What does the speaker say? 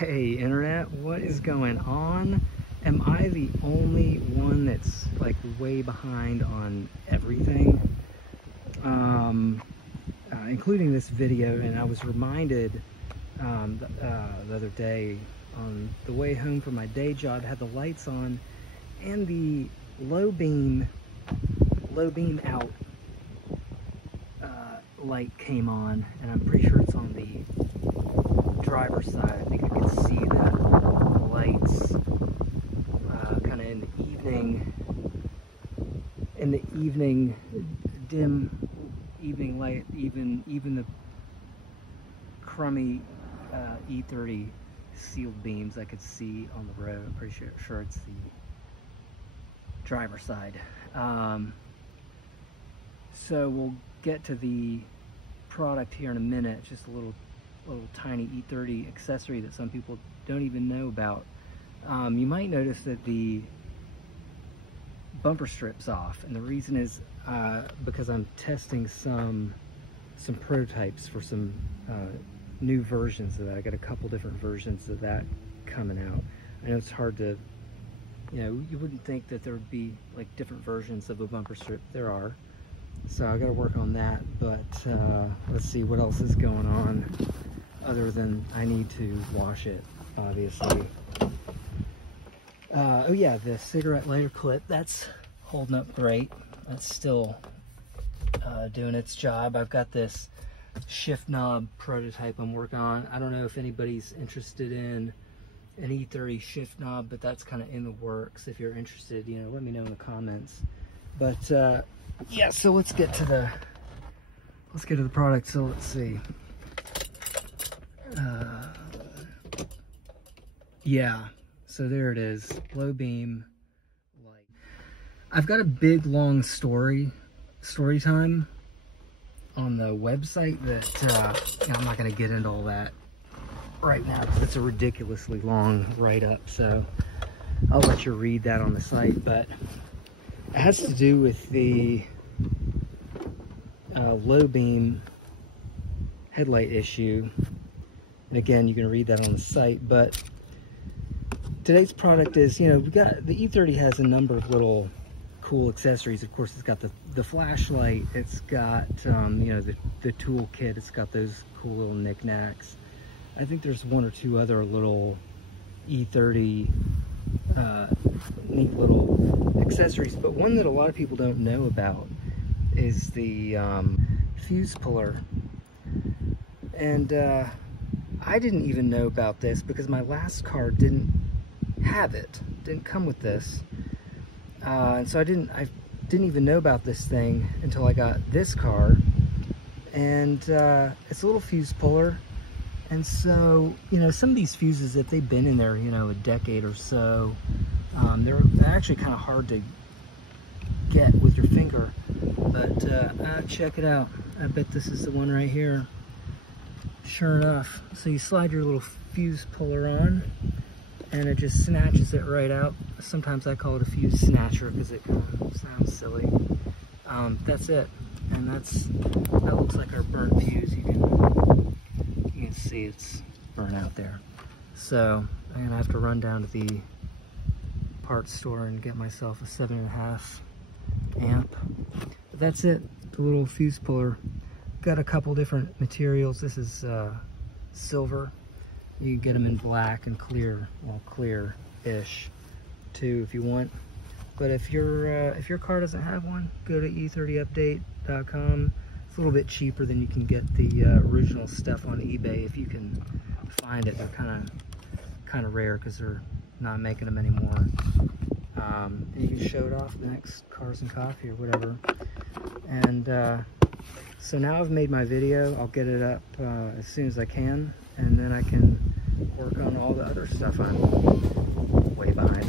Hey internet, what is going on? Am I the only one that's like way behind on everything? Including this video, and I was reminded the other day on the way home from my day job, had the lights on and the low beam out light came on, and I'm pretty sure it's on the driver's side. I think I can see the lights kind of in the evening dim evening light, even the crummy E30 sealed beams I could see on the road. I'm pretty sure it's the driver's side. So we'll get to the product here in a minute. It's just a little tiny E30 accessory that some people don't even know about. You might notice that the bumper strip's off, and the reason is because I'm testing some prototypes for some new versions of that. I got a couple different versions of that coming out. I know it's hard to, you wouldn't think that there would be like different versions of a bumper strip. There are. So I got to work on that, but let's see what else is going on other than I need to wash it, obviously. Oh yeah, the cigarette lighter clip, that's holding up great. That's still doing its job. I've got this shift knob prototype I'm working on. I don't know if anybody's interested in an E30 shift knob, but that's kind of in the works. If you're interested, let me know in the comments. But yeah, so let's get to the product. So let's see. Yeah, so there it is, low beam light. I've got a big long story time on the website that I'm not going to get into all that right now because it's a ridiculously long write-up, so I'll let you read that on the site. But it has to do with the low beam headlight issue. And again, you can read that on the site. But today's product is, we got the E30 has a number of little cool accessories. Of course, it's got the flashlight. It's got the tool kit. It's got those cool little knickknacks. I think there's one or two other little E30 neat little accessories, but one that a lot of people don't know about is the fuse puller. And I didn't even know about this because my last car didn't have it, didn't come with this, and so I didn't even know about this thing until I got this car. And it's a little fuse puller. And so, some of these fuses, if they've been in there, a decade or so, they're actually kind of hard to get with your finger. But check it out. I bet this is the one right here. Sure enough. So you slide your little fuse puller on, and it just snatches it right out. Sometimes I call it a fuse snatcher because it kind of sounds silly. That's it. And that looks like our burnt fuse. You can see it's burnt out there. So I'm gonna have to run down to the parts store and get myself a 7.5 amp. But that's it, the little fuse puller. Got a couple different materials. This is silver. You can get them in black and clear, well, clear-ish too if you want. But if your car doesn't have one, go to e30update.com. It's a little bit cheaper than you can get the original stuff on eBay if you can find it. They're kind of rare because they're not making them anymore. And you can show it off next Cars and Coffee or whatever. And so now I've made my video. I'll get it up as soon as I can, and then I can work on all the other stuff I'm way behind